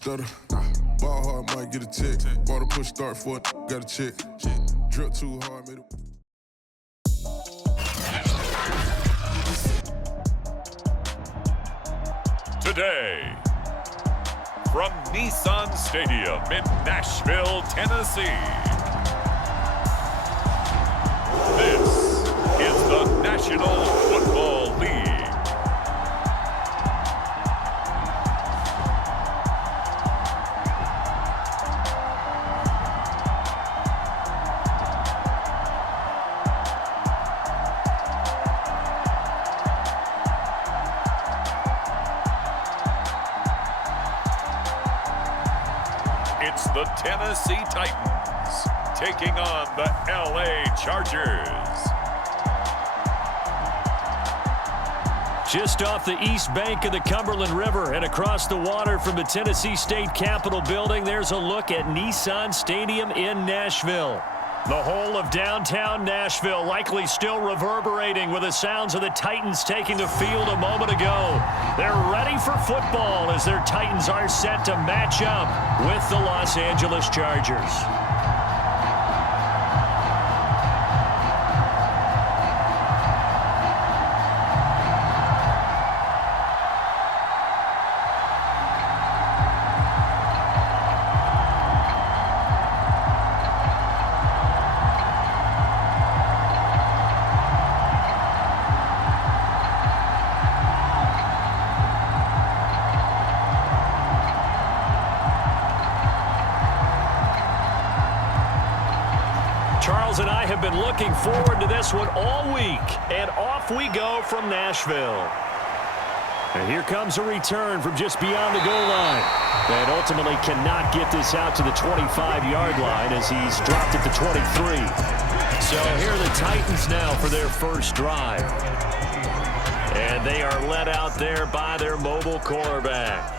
stutter. Ball hard, might get a tick. Ball to push start for it, got a chick. Drip too hard, made it. Today, from Nissan Stadium in Nashville, Tennessee, this is the National Football League. It's the Tennessee Titans taking on the LA Chargers. Just off the east bank of the Cumberland River and across the water from the Tennessee State Capitol building, there's a look at Nissan Stadium in Nashville. The whole of downtown Nashville likely still reverberating with the sounds of the Titans taking the field a moment ago. They're ready for football as their Titans are set to match up with the Los Angeles Chargers. Charles and I have been looking forward to this one all week, and off we go from Nashville. And here comes a return from just beyond the goal line. And ultimately cannot get this out to the 25-yard line as he's dropped at the 23. So here are the Titans now for their first drive. And they are led out there by their mobile quarterback.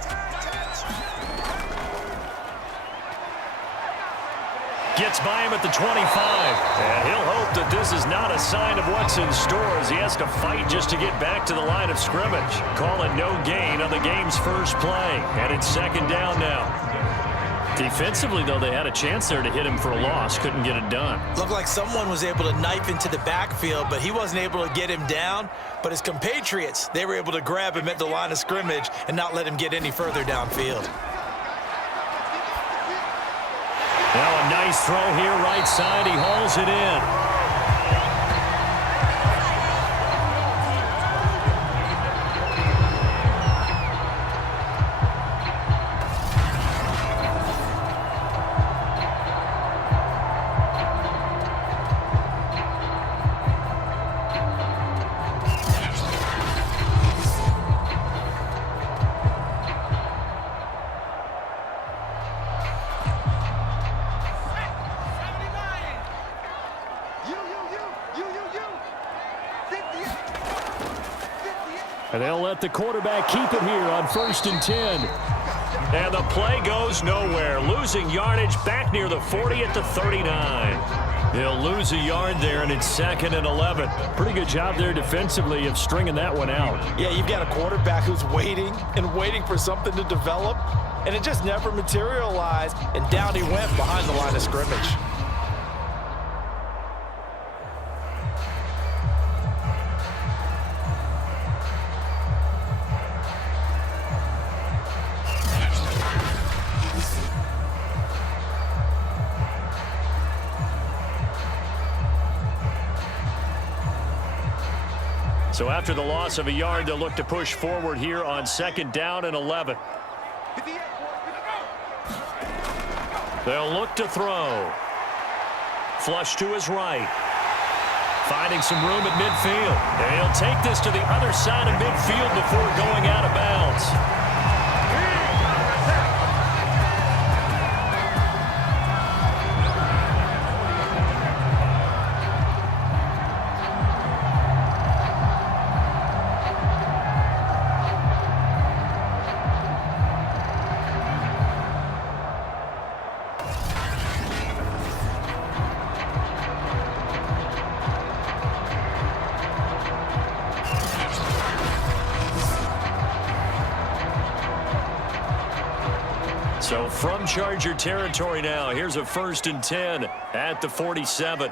Gets by him at the 25, and he'll hope that this is not a sign of what's in store as he has to fight just to get back to the line of scrimmage. Call it no gain on the game's first play, and it's second down now. Defensively, though, they had a chance there to hit him for a loss. Couldn't get it done. Looked like someone was able to knife into the backfield, but he wasn't able to get him down. But his compatriots, they were able to grab him at the line of scrimmage and not let him get any further downfield. Now a nice throw here right side. He hauls it in. And they'll let the quarterback keep it here on 1st and 10. And the play goes nowhere. Losing yardage back near the 40 at the 39. He'll lose a yard there, and it's 2nd and 11. Pretty good job there defensively of stringing that one out. Yeah, you've got a quarterback who's waiting and waiting for something to develop, and it just never materialized, and down he went behind the line of scrimmage. So after the loss of a yard, they'll look to push forward here on 2nd down and 11. They'll look to throw. Flush to his right. Finding some room at midfield. And he'll take this to the other side of midfield before going out of bounds. So from Charger territory now, here's a 1st and 10 at the 47.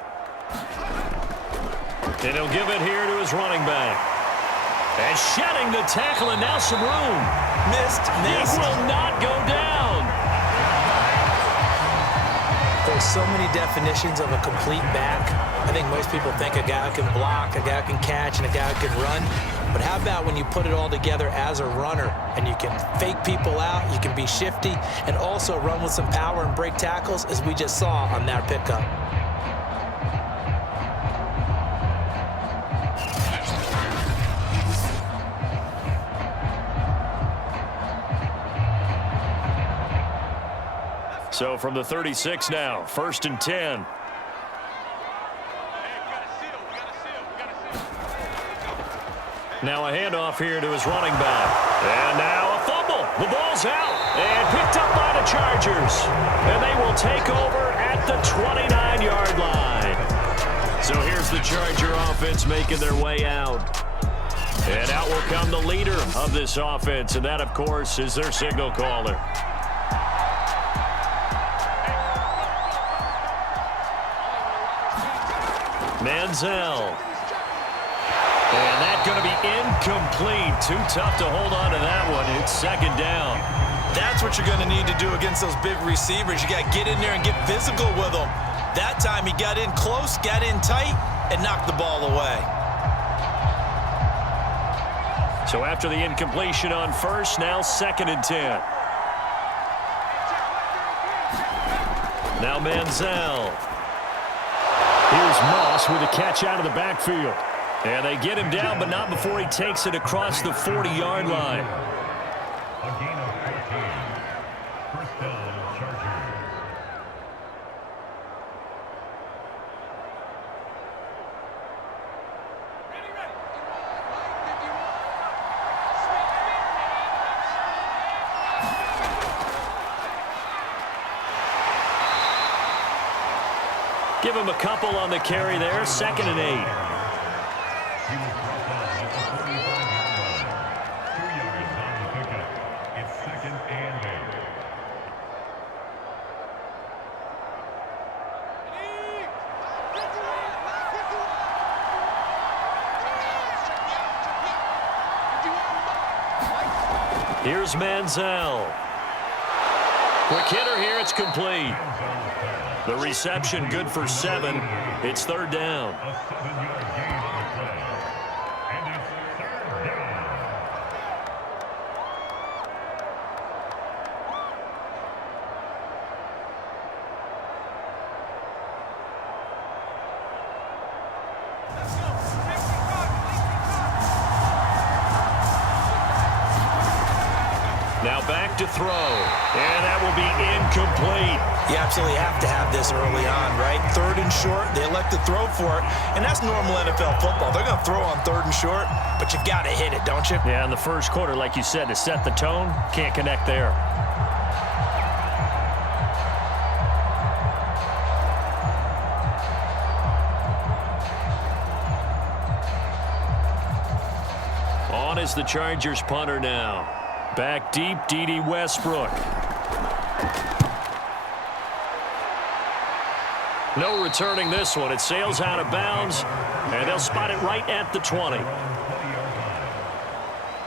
And he'll give it here to his running back. And shedding the tackle, and now some room. Missed. It will not go down. There's so many definitions of a complete back. I think most people think a guy who can block, a guy who can catch, and a guy who can run. But how about when you put it all together as a runner and you can fake people out, you can be shifty, and also run with some power and break tackles, as we just saw on that pickup. So from the 36 now, 1st and 10. Now a handoff here to his running back. And now a fumble. The ball's out and picked up by the Chargers. And they will take over at the 29-yard line. So here's the Charger offense making their way out. And out will come the leader of this offense, and that, of course, is their signal caller. Manziel. And that's going to be incomplete. Too tough to hold on to that one. It's 2nd down. That's what you're going to need to do against those big receivers. You got to get in there and get physical with them. That time he got in close, got in tight, and knocked the ball away. So after the incompletion on 1st, now 2nd and 10. Now Manziel. Here's Moss with a catch out of the backfield. And they get him down, but not before he takes it across the 40-yard line. A gain of 14. 1st down, Chargers. Give him a couple on the carry there, 2nd and 8. He was brought down at the 45-yard line. 2 yards on the pickup. It's 2nd and 8. Here's Manziel. Quick hitter here, it's complete. The reception good for 7. It's 3rd down. A 7-yard gain on the play. And it's 3rd down. Now back to throw. And that will be incomplete. You absolutely have to have this early on, right? 3rd and short, they elect to throw for it, and that's normal NFL football. They're going to throw on 3rd and short, but you got to hit it, don't you? Yeah, in the first quarter, like you said, to set the tone, can't connect there. On is the Chargers punter now. Back deep, D.D. Westbrook. No returning this one. It sails out of bounds, and they'll spot it right at the 20.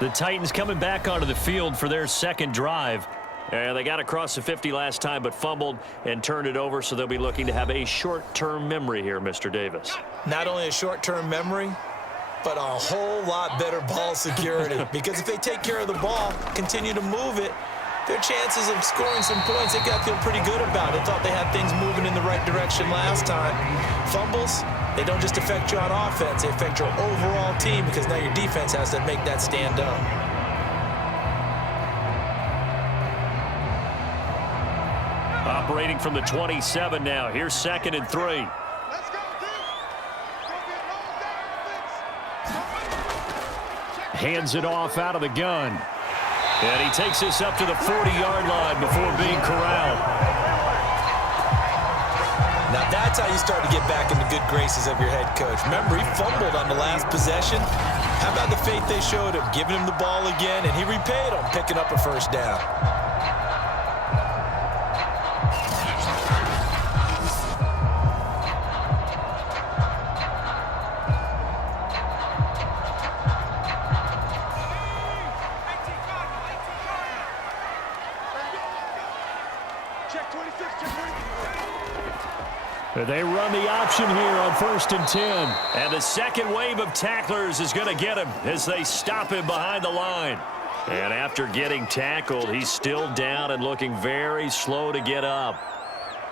The Titans coming back onto the field for their 2nd drive. And they got across the 50 last time, but fumbled and turned it over, so they'll be looking to have a short-term memory here, Mr. Davis. Not only a short-term memory, but a whole lot better ball security. Because if they take care of the ball, continue to move it, their chances of scoring some points, they got to feel pretty good about it. Thought they had things moving in the right direction last time. Fumbles, they don't just affect you on offense, they affect your overall team, because now your defense has to make that stand up. Operating from the 27 now. Here's 2nd and 3. Hands it off out of the gun. And he takes this up to the 40-yard line before being corralled. Now that's how you start to get back in the good graces of your head coach. Remember, he fumbled on the last possession. How about the faith they showed him, giving him the ball again, and he repaid them, picking up a 1st down. They run the option here on 1st and 10. And the second wave of tacklers is going to get him as they stop him behind the line. And after getting tackled, he's still down and looking very slow to get up.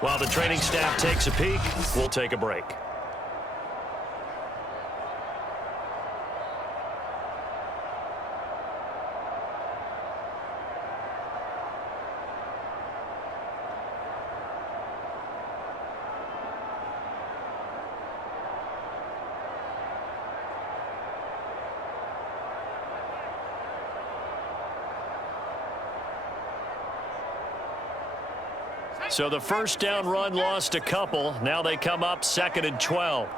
While the training staff takes a peek, we'll take a break. So the first down run lost a couple. Now they come up 2nd and 12.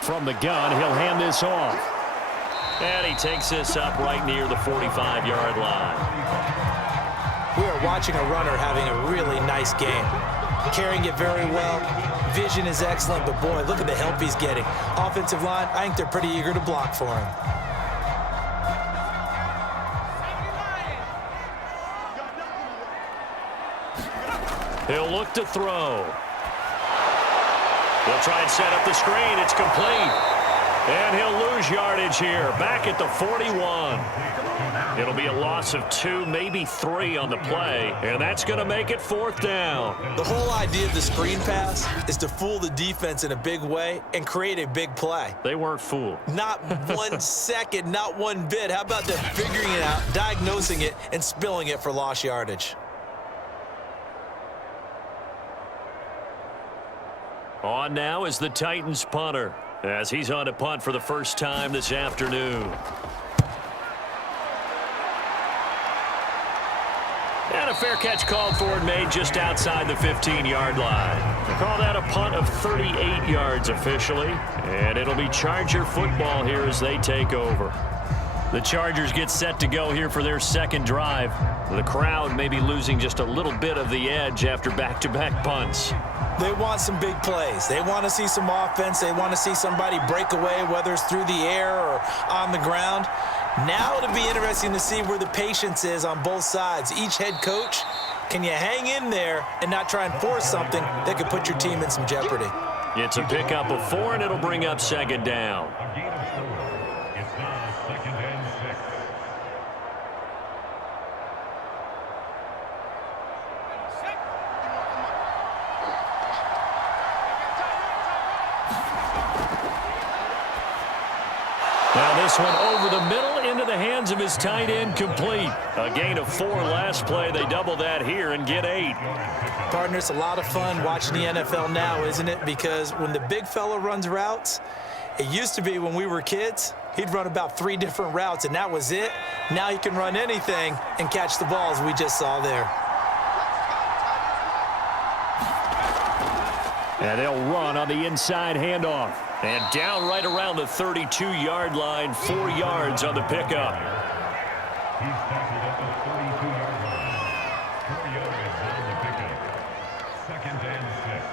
From the gun, he'll hand this off. And he takes this up right near the 45-yard line. We are watching a runner having a really nice game. Carrying it very well. Vision is excellent, but boy, look at the help he's getting. Offensive line, I think they're pretty eager to block for him. He'll look to throw. They'll try and set up the screen. It's complete. And he'll lose yardage here. Back at the 41. It'll be a loss of 2, maybe 3 on the play. And that's going to make it 4th down. The whole idea of the screen pass is to fool the defense in a big way and create a big play. They weren't fooled. Not 1 second, not one bit. How about them figuring it out, diagnosing it, and spilling it for lost yardage? On now is the Titans punter, as he's on to punt for the first time this afternoon. And a fair catch called for and made just outside the 15-yard line. They call that a punt of 38 yards officially, and it'll be Charger football here as they take over. The Chargers get set to go here for their second drive. The crowd may be losing just a little bit of the edge after back-to-back punts. They want some big plays. They want to see some offense. They want to see somebody break away, whether it's through the air or on the ground. Now it'll be interesting to see where the patience is on both sides. Each head coach, can you hang in there and not try and force something that could put your team in some jeopardy? It's a pickup of 4, and it'll bring up 2nd down. A gain of 4. It's now 2nd and 6. Now this one over the middle into the hands of his tight end, complete. A gain of 4 last play. They double that here and get 8. Partner, it's a lot of fun watching the NFL now, isn't it? Because when the big fella runs routes, it used to be when we were kids, he'd run about 3 different routes, and that was it. Now he can run anything and catch the balls we just saw there. And they'll run on the inside handoff. And down right around the 32-yard line, 4 yards on the pickup. He's tackled at the 32-yard line. 4 yards on the pickup. 2nd and 6.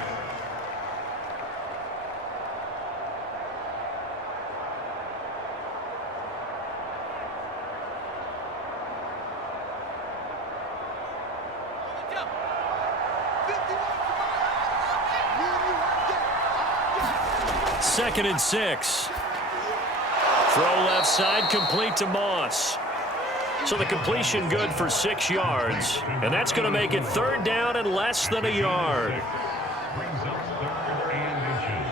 Second and 6. Throw left side, complete to Moss. So the completion good for 6 yards. And that's going to make it 3rd down and less than a yard. Brings up 3rd and inches.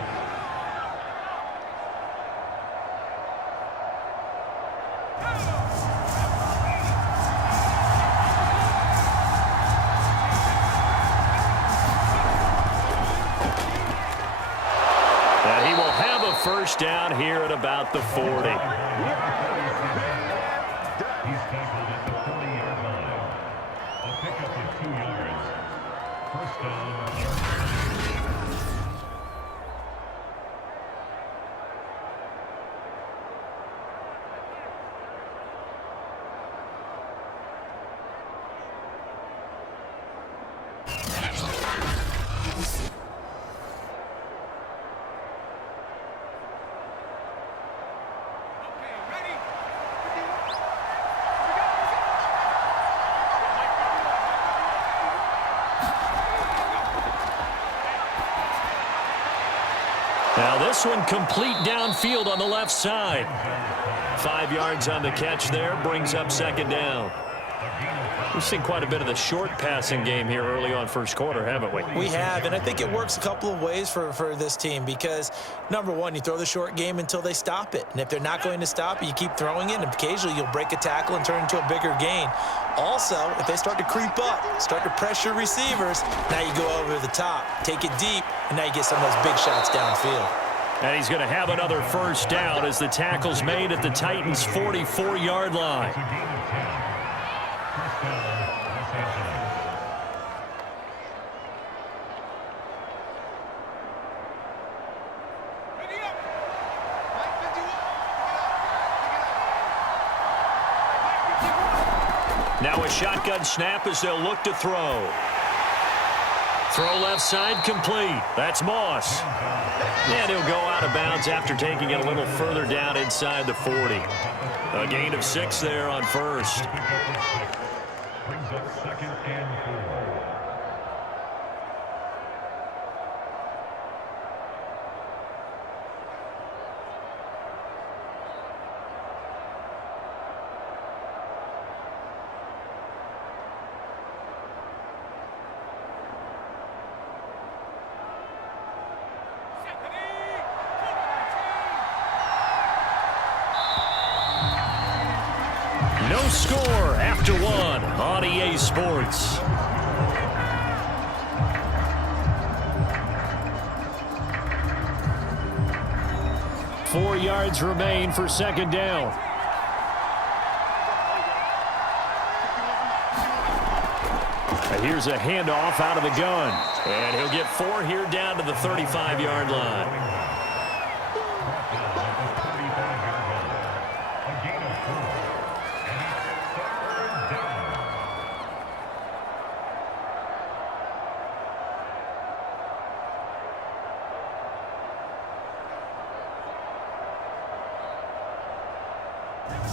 And he will have a first down here at about the 40. He's tackled at the 40-yard line. A pickup of 2 yards. First down, Chargers. This one complete downfield on the left side. 5 yards on the catch there, brings up second down. We've seen quite a bit of the short passing game here early on first quarter, haven't we? We have, and I think it works a couple of ways for this team because, number one, you throw the short game until they stop it. And if they're not going to stop it, you keep throwing it, and occasionally you'll break a tackle and turn it into a bigger gain. Also, if they start to creep up, start to pressure receivers, now you go over the top, take it deep, and now you get some of those big shots downfield. And he's going to have another first down as the tackle's made at the Titans' 44-yard line. Now a shotgun snap as they'll look to throw. Throw left side complete. That's Moss. And he'll go out of bounds after taking it a little further down inside the 40. A gain of 6 there on first. Brings up second and 4. No score after 1 on EA Sports. Four yards remain for second down. Here's a handoff out of the gun. And he'll get 4 here down to the 35-yard line.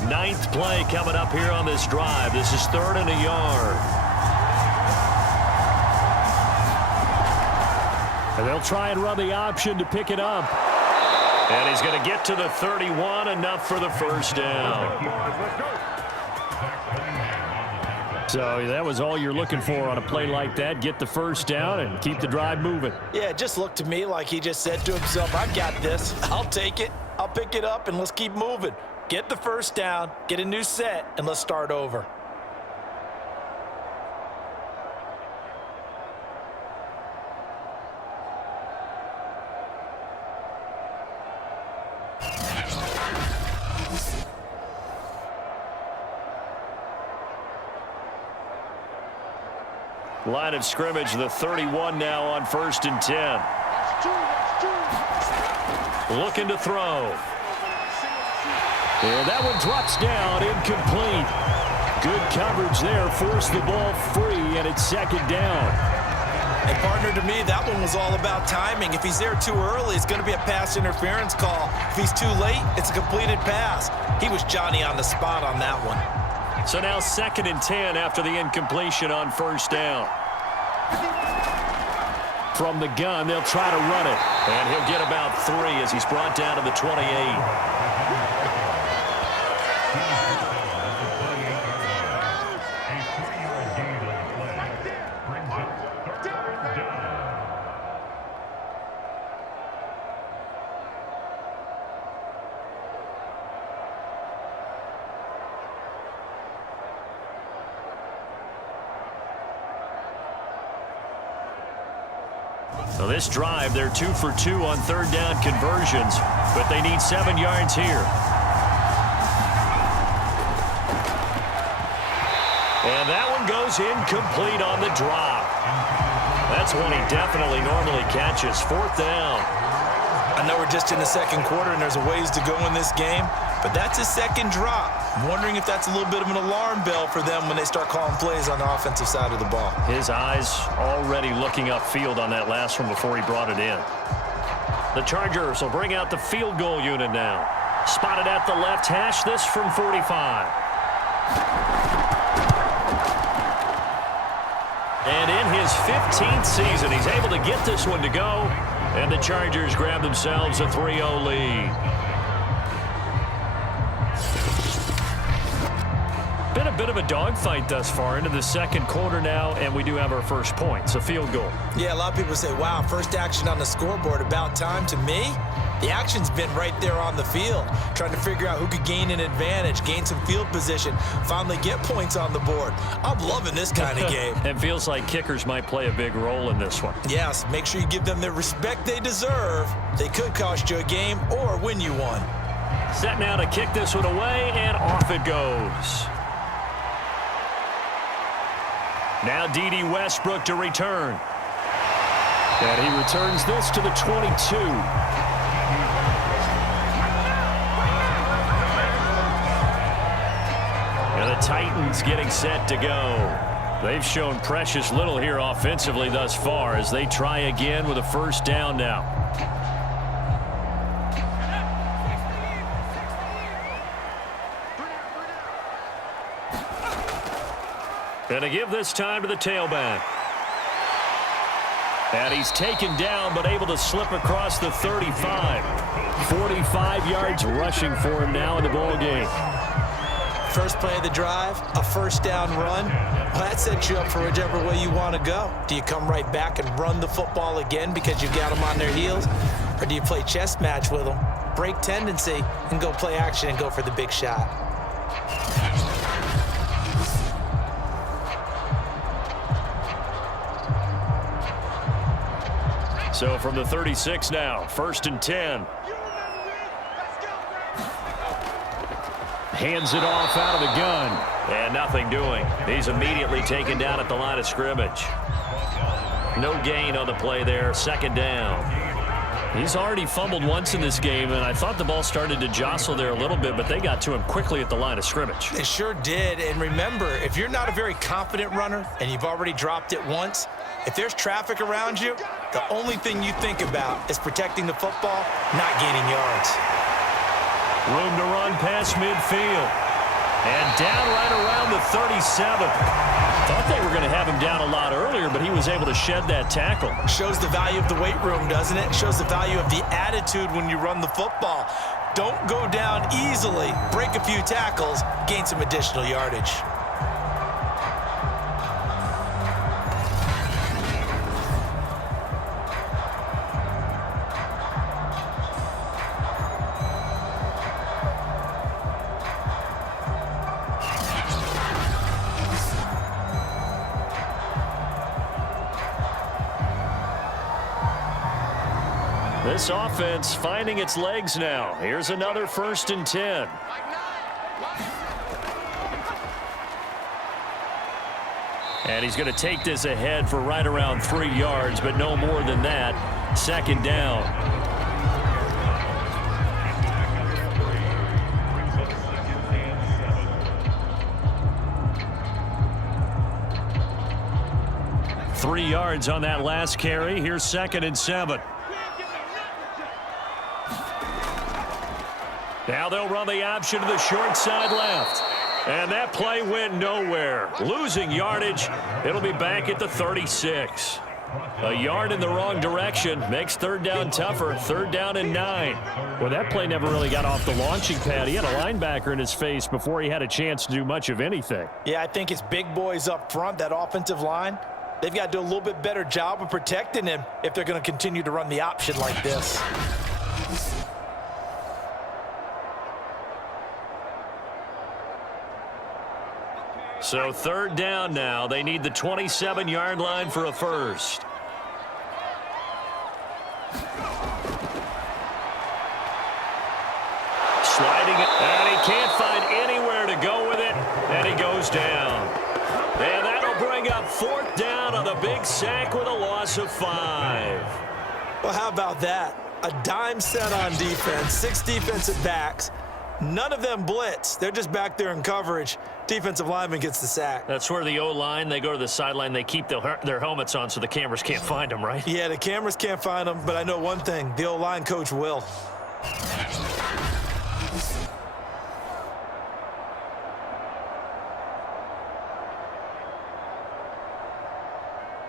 Ninth play coming up here on this drive. This is 3rd and a yard. And they'll try and run the option to pick it up. And he's going to get to the 31, enough for the first down. So that was all you're looking for on a play like that. Get the first down and keep the drive moving. Yeah, it just looked to me like he just said to himself, I got this. I'll take it. I'll pick it up, and let's keep moving. Get the first down, get a new set, and let's start over. Line of scrimmage, the 31 now on 1st and 10. Looking to throw. And that one drops down, incomplete. Good coverage there, forced the ball free, and it's second down. And partner, to me, that one was all about timing. If he's there too early, it's going to be a pass interference call. If he's too late, it's a completed pass. He was Johnny on the spot on that one. So now 2nd and 10 after the incompletion on first down. From the gun, they'll try to run it. And he'll get about 3 as he's brought down to the 28. So this drive, they're 2 for 2 on 3rd down conversions, but they need 7 yards here. And that one goes incomplete on the drop. That's one he definitely normally catches. 4th down. I know we're just in the second quarter and there's a ways to go in this game, but that's his second drop. I'm wondering if that's a little bit of an alarm bell for them when they start calling plays on the offensive side of the ball. His eyes already looking upfield on that last one before he brought it in. The Chargers will bring out the field goal unit now. Spotted at the left hash, this from 45. And in his 15th season, he's able to get this one to go. And the Chargers grab themselves a 3-0 lead. Been a bit of a dogfight thus far into the second quarter now, and we do have our first points, a field goal. Yeah, a lot of people say, wow, first action on the scoreboard, about time. To me, the action's been right there on the field, trying to figure out who could gain an advantage, gain some field position, finally get points on the board. I'm loving this kind of game. It feels like kickers might play a big role in this one. Yes, make sure you give them the respect they deserve. They could cost you a game or win you one. Set now to kick this one away, and off it goes. Now D.D. Westbrook to return. And he returns this to the 22. And the Titans getting set to go. They've shown precious little here offensively thus far as they try again with a first down now. Going to give this time to the tailback. And he's taken down but able to slip across the 35. 45 yards rushing for him now in the ball game. First play of the drive, a first down run. Well, that sets you up for whichever way you want to go. Do you come right back and run the football again because you've got them on their heels? Or do you play chess match with them, break tendency, and go play action and go for the big shot? So from the 36 now, 1st and 10. Hands it off out of the gun. And nothing doing. He's immediately taken down at the line of scrimmage. No gain on the play there. 2nd down. He's already fumbled once in this game, and I thought the ball started to jostle there a little bit, but they got to him quickly at the line of scrimmage. They sure did. And remember, if you're not a very confident runner and you've already dropped it once, if there's traffic around you, the only thing you think about is protecting the football, not gaining yards. Room to run past midfield. And down right around the 37. Thought they were going to have him down a lot earlier, but he was able to shed that tackle. Shows the value of the weight room, doesn't it? Shows the value of the attitude when you run the football. Don't go down easily. Break a few tackles, gain some additional yardage. This offense finding its legs now. Here's another 1st and 10. And he's going to take this ahead for right around 3 yards, but no more than that. 2nd down. Three yards on that last carry. Here's 2nd and 7. Now they'll run the option to the short side left. And that play went nowhere. Losing yardage. It'll be back at the 36. A yard in the wrong direction makes 3rd down tougher. 3rd down and 9. Well, that play never really got off the launching pad. He had a linebacker in his face before he had a chance to do much of anything. Yeah, I think it's big boys up front, that offensive line. They've got to do a little bit better job of protecting him if they're going to continue to run the option like this. So 3rd down now. They need the 27-yard line for a first. Sliding it, and he can't find anywhere to go with it, and he goes down. And that'll bring up 4th down on the big sack with a loss of 5. Well, how about that? A dime set on defense, 6 defensive backs. None of them blitz. They're just back there in coverage. Defensive lineman gets the sack. That's where the O-line, they go to the sideline, they keep their helmets on so the cameras can't find them, right? Yeah, the cameras can't find them, but I know one thing. The O-line coach will.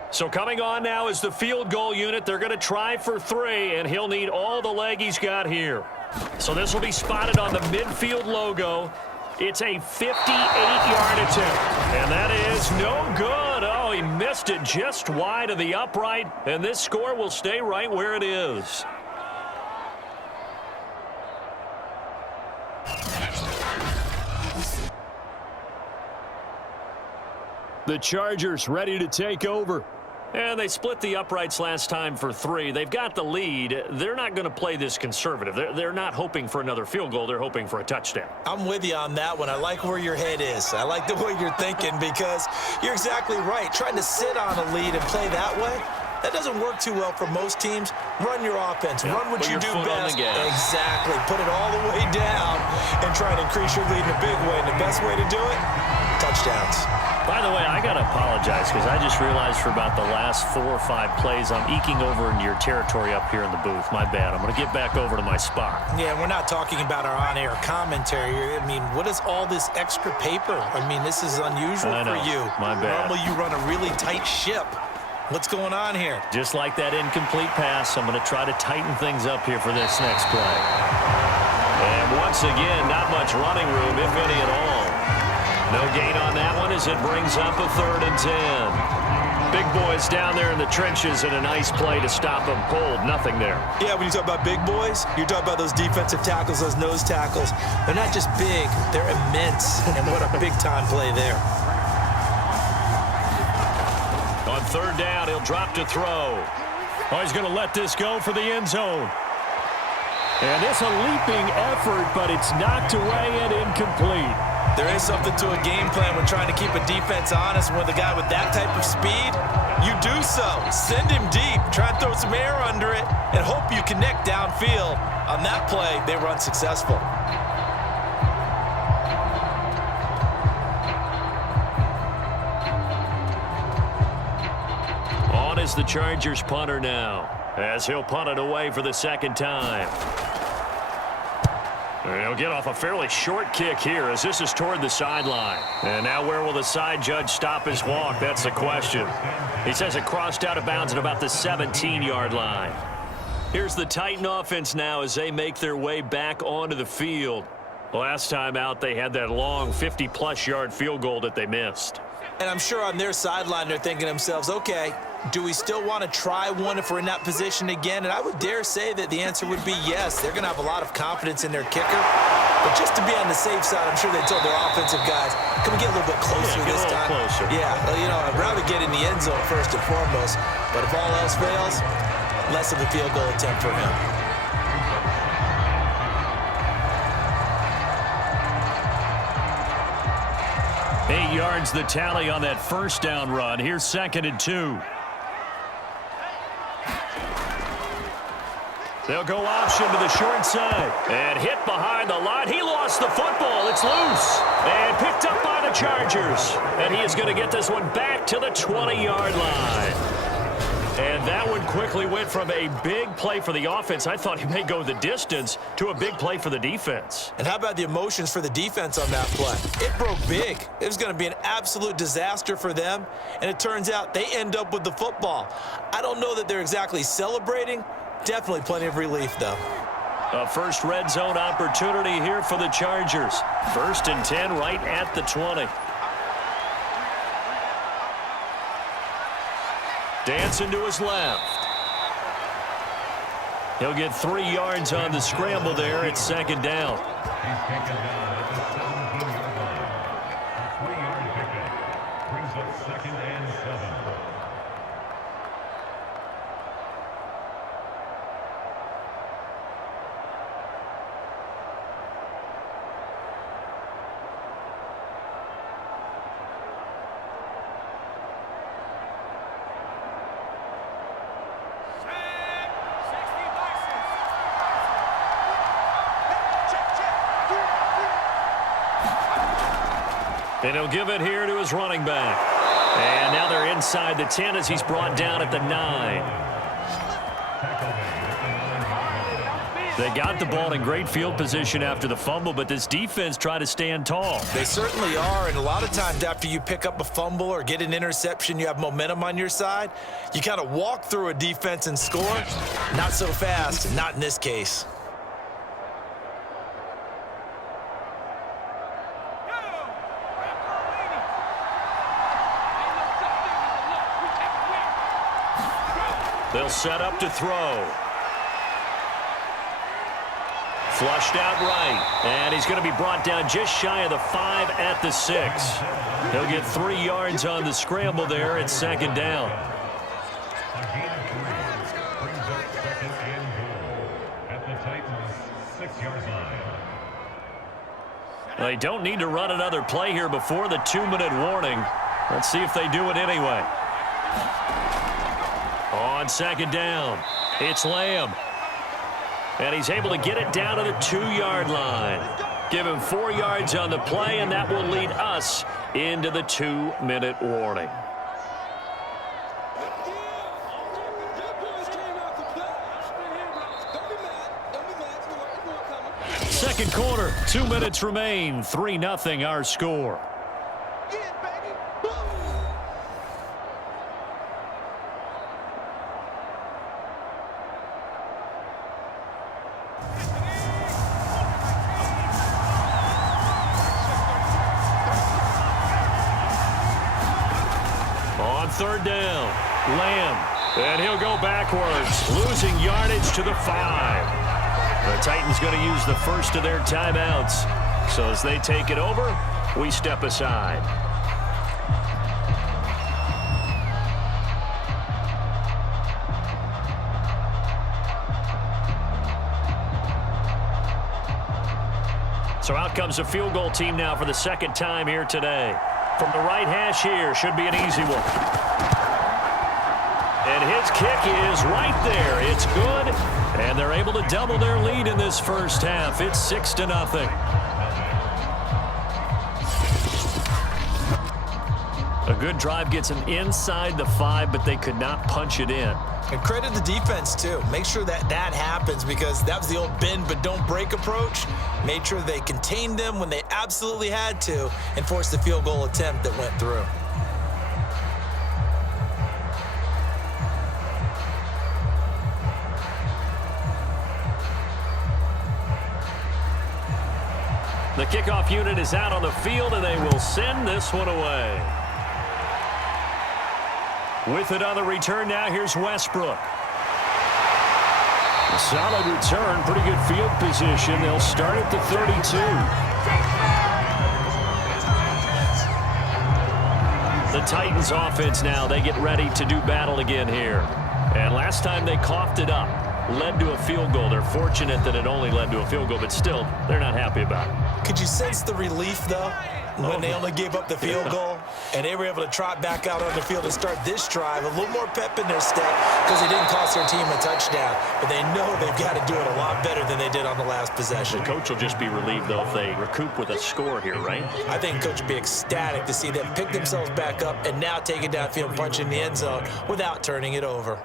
So coming on now is the field goal unit. They're going to try for 3, and he'll need all the leg he's got here. So this will be spotted on the midfield logo. It's a 58-yard attempt, and that is no good. Oh, he missed it just wide of the upright, and this score will stay right where it is. The Chargers ready to take over. And they split the uprights last time for 3. They've got the lead. They're not going to play this conservative. They're not hoping for another field goal. They're hoping for a touchdown. I'm with you on that one. I like where your head is. I like the way you're thinking because you're exactly right. Trying to sit on a lead and play that way, that doesn't work too well for most teams. Run your offense. Yep. Run what Put you your do foot on best. the gas. Exactly. Put it all the way down and try and increase your lead in a big way. And the best way to do it, touchdowns. By the way, I got to apologize because I just realized for about the last 4 or 5 plays, I'm eking over into your territory up here in the booth. My bad. I'm going to get back over to my spot. Yeah, we're not talking about our on-air commentary here. I mean, what is all this extra paper? I mean, this is unusual for you. My bad. Normally you run a really tight ship. What's going on here? Just like that incomplete pass, I'm going to try to tighten things up here for this next play. And once again, not much running room, if any at all. No gain on that one as it brings up a 3rd and 10. Big boys down there in the trenches and a nice play to stop them cold. Nothing there. Yeah, when you talk about big boys, you're talking about those defensive tackles, those nose tackles. They're not just big, they're immense. And what a big-time play there. On 3rd down, he'll drop to throw. Oh, he's going to let this go for the end zone. And it's a leaping effort, but it's knocked away and incomplete. There is something to a game plan when trying to keep a defense honest. With a guy with that type of speed, you do so. Send him deep. Try and throw some air under it and hope you connect downfield. On that play, they were unsuccessful. On is the Chargers punter now, as he'll punt it away for the 2nd time. And he'll get off a fairly short kick here as this is toward the sideline. And now where will the side judge stop his walk? That's the question. He says it crossed out of bounds at about the 17-yard line. Here's the Titan offense now as they make their way back onto the field. Last time out, they had that long 50-plus yard field goal that they missed. And I'm sure on their sideline they're thinking to themselves, okay, do we still want to try one if we're in that position again? And I would dare say that the answer would be yes. They're going to have a lot of confidence in their kicker. But just to be on the safe side, I'm sure they told their offensive guys, can we get a little bit closer this time? Closer. Yeah, well, you know, I'd rather get in the end zone first and foremost. But if all else fails, less of a field goal attempt for him. Eight yards the tally on that 1st down run. Here's 2nd and 2. They'll go option to the short side. And hit behind the line. He lost the football. It's loose. And picked up by the Chargers. And he is going to get this one back to the 20-yard line. And that one quickly went from a big play for the offense, I thought he may go the distance, to a big play for the defense. And how about the emotions for the defense on that play? It broke big. It was going to be an absolute disaster for them, and it turns out they end up with the football. I don't know that they're exactly celebrating. Definitely plenty of relief, though. A first red zone opportunity here for the Chargers. 1st and 10 right at the 20. Dancing to his left. He'll get 3 yards on the scramble there at 2nd down. He's taken down at the 17-yard line. A 3-yard pickup brings up 2nd and 7. And he'll give it here to his running back. And now they're inside the 10 as he's brought down at the 9. They got the ball in great field position after the fumble, but this defense tried to stand tall. They certainly are, and a lot of times after you pick up a fumble or get an interception, you have momentum on your side. You kind of walk through a defense and score. Not so fast, not in this case. They'll set up to throw. Flushed out right, and he's going to be brought down just shy of the 5 at the 6. He'll get 3 yards on the scramble there at second down. A gain of 3 brings up second and goal at the Titans' 6-yard line. They don't need to run another play here before the 2-minute warning. Let's see if they do it anyway. On second down, it's Lamb. And he's able to get it down to the 2-yard line. Give him 4 yards on the play, and that will lead us into the 2-minute warning. Second quarter, 2 minutes remain. 3-0 our score. Third down, Lamb, and he'll go backwards, losing yardage to the 5. The Titans going to use the first of their timeouts. So as they take it over, we step aside. So out comes a field goal team now for the second time here today. From the right hash here, should be an easy one. And his kick is right there. It's good. And they're able to double their lead in this first half. It's 6-0. A good drive gets them inside the 5, but they could not punch it in. And credit the defense, too. Make sure that happens, because that was the old bend but don't break approach. Made sure they contained them when they absolutely had to and forced the field goal attempt that went through. The kickoff unit is out on the field, and they will send this one away. With it on the return now, here's Westbrook. A solid return, pretty good field position. They'll start at the 32. The Titans offense now, they get ready to do battle again here. And last time they coughed it up, led to a field goal. They're fortunate that it only led to a field goal, but still, they're not happy about it. Could you sense the relief, though, when they only gave up the field goal and they were able to trot back out on the field and start this drive? A little more pep in their step because they didn't cost their team a touchdown, but they know they've got to do it a lot better than they did on the last possession. The coach will just be relieved, though, if they recoup with a score here, right? I think coach will be ecstatic to see them pick themselves back up and now take it downfield and punch in the end zone without turning it over.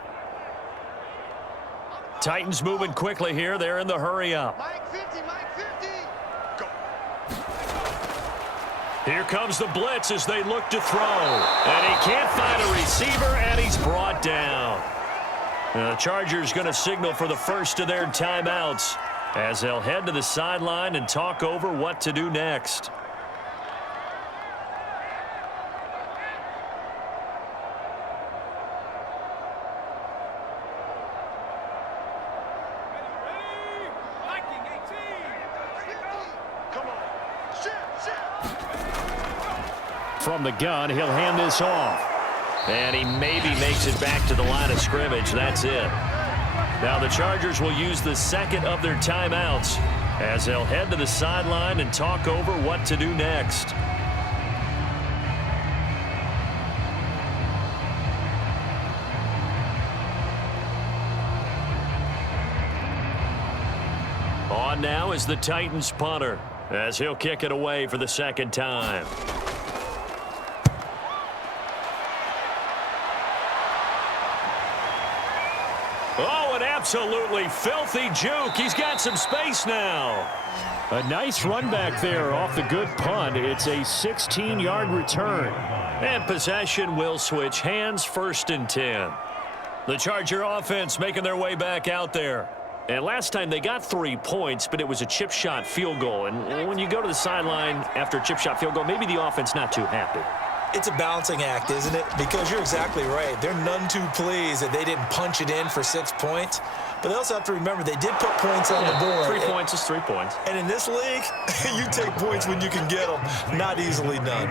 Titans moving quickly here. They're in the hurry up. Mike 50, Mike 50. Go. Here comes the blitz as they look to throw. And he can't find a receiver, and he's brought down. And the Chargers going to signal for the first of their timeouts as they'll head to the sideline and talk over what to do next. From the gun, he'll hand this off. And he maybe makes it back to the line of scrimmage. That's it. Now the Chargers will use the second of their timeouts as they'll head to the sideline and talk over what to do next. On now is the Titans punter as he'll kick it away for the second time. an absolutely filthy juke. He's got some space now. A nice run back there off the good punt. It's a 16-yard return. And possession will switch hands, 1st and 10. The Charger offense making their way back out there. And last time they got 3 points, but it was a chip shot field goal. And when you go to the sideline after a chip shot field goal, maybe the offense not too happy. It's a balancing act, isn't it? Because you're exactly right. They're none too pleased that they didn't punch it in for 6 points. But they also have to remember they did put points on the board. 3 points is 3 points. And in this league, you take points when you can get them. Not easily done.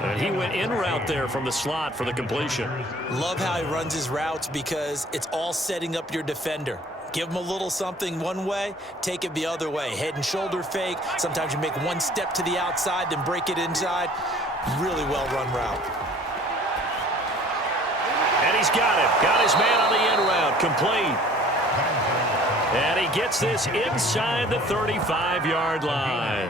And he went in route there from the slot for the completion. Love how he runs his routes because it's all setting up your defender. Give him a little something one way, take it the other way. Head and shoulder fake. Sometimes you make one step to the outside, then break it inside. Really well-run route. And he's got it. Got his man on the in route. Complete. And he gets this inside the 35-yard line.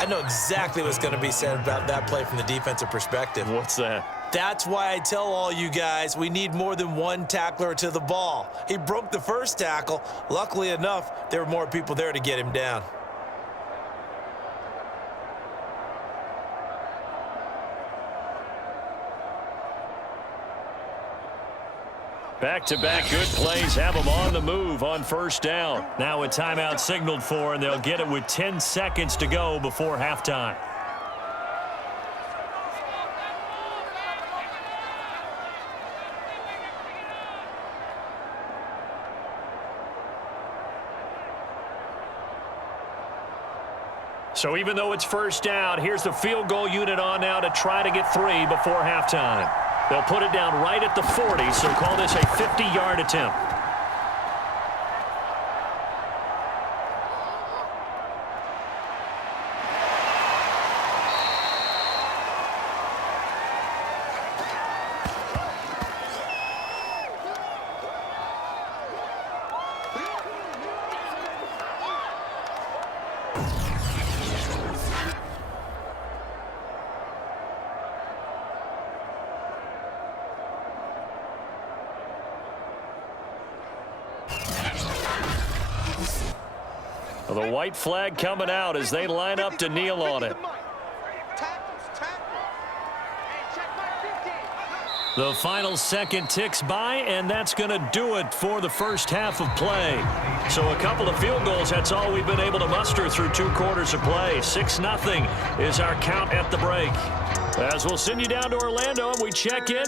I know exactly what's going to be said about that play from the defensive perspective. What's that? That's why I tell all you guys we need more than one tackler to the ball. He broke the first tackle. Luckily enough, there were more people there to get him down. Back-to-back good plays have them on the move on 1st down. Now a timeout signaled for, and they'll get it with 10 seconds to go before halftime. So even though it's 1st down, here's the field goal unit on now to try to get 3 before halftime. They'll put it down right at the 40, so call this a 50-yard attempt. The white flag coming out as they line up to kneel on it. The final second ticks by, and that's going to do it for the first half of play. So a couple of field goals, that's all we've been able to muster through 2 quarters of play. 6-0 is our count at the break. As we'll send you down to Orlando, and we check in.